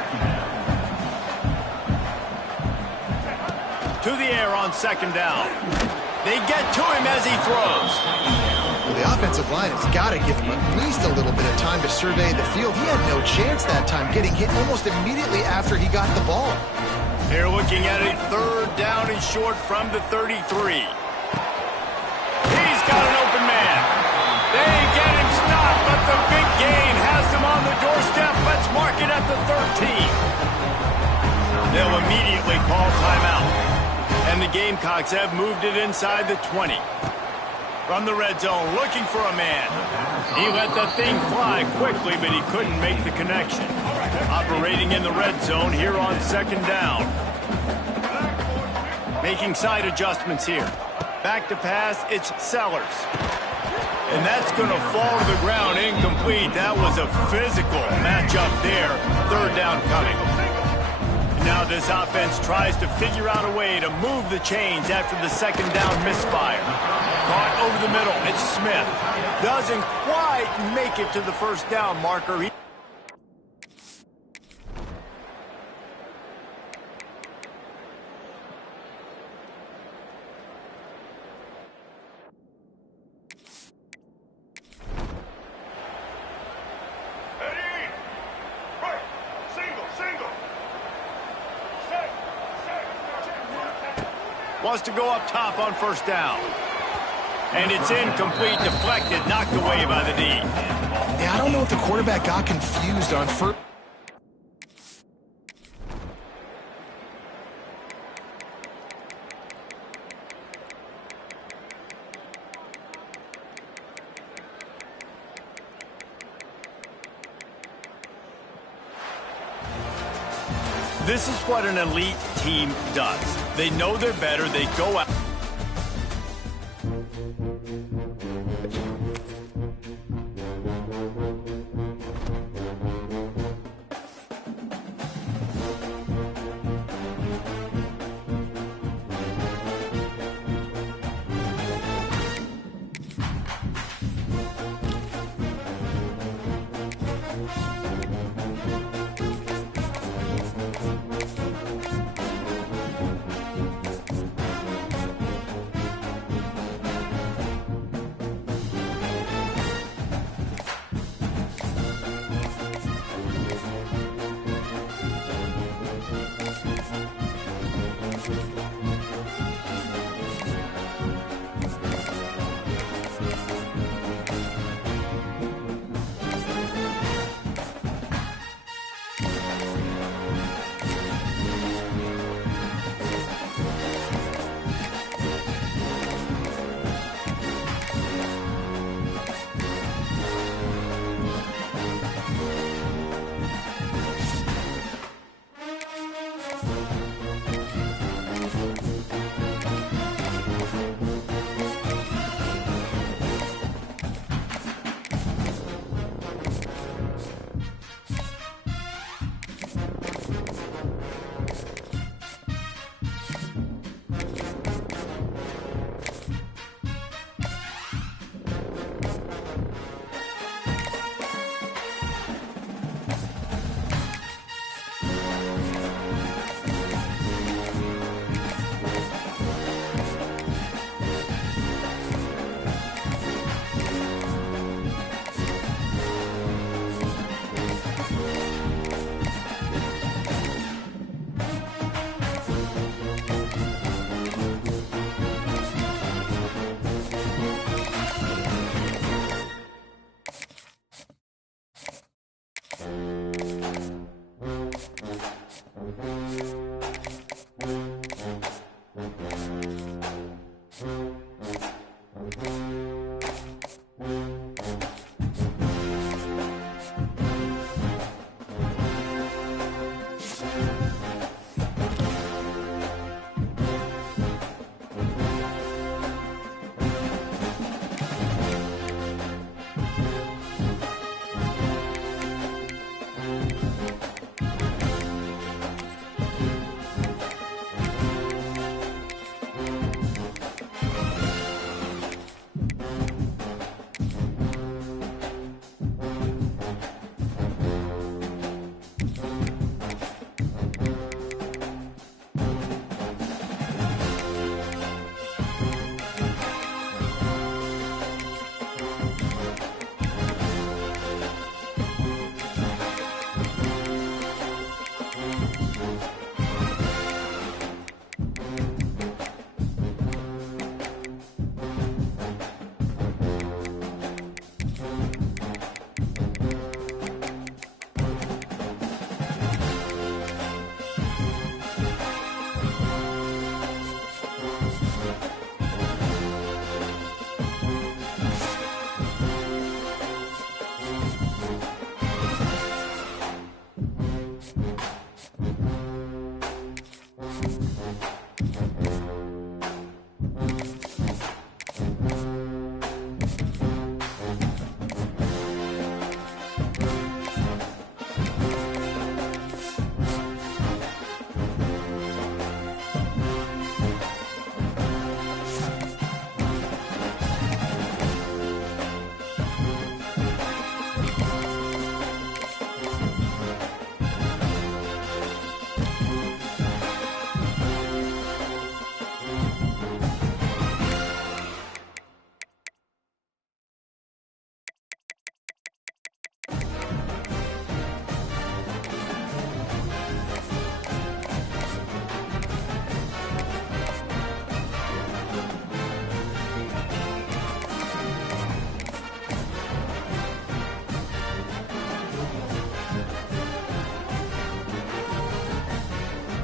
To the air on second down. They get to him as he throws. Well, the offensive line has got to give him at least a little bit of time to survey the field. He had no chance that time, getting hit almost immediately after he got the ball. They're looking at a third down and short from the 33. He's got an open man. They get him stopped, but the big gain has him on the doorstep. Let's mark it at the 13. They'll immediately call timeout. And the Gamecocks have moved it inside the 20. From the red zone, looking for a man. He let the thing fly quickly, but he couldn't make the connection. Operating in the red zone here on second down. Making side adjustments here. Back to pass, it's Sellers. And that's going to fall to the ground incomplete. That was a physical matchup there. Third down coming. Now this offense tries to figure out a way to move the chains after the second down misfire. Caught over the middle. It's Smith. Doesn't quite make it to the first down marker. Wants to go up top on first down. And it's incomplete, deflected, knocked away by the D. Yeah, I don't know if the quarterback got confused on first. This is what an elite team does. They know they're better. They go out.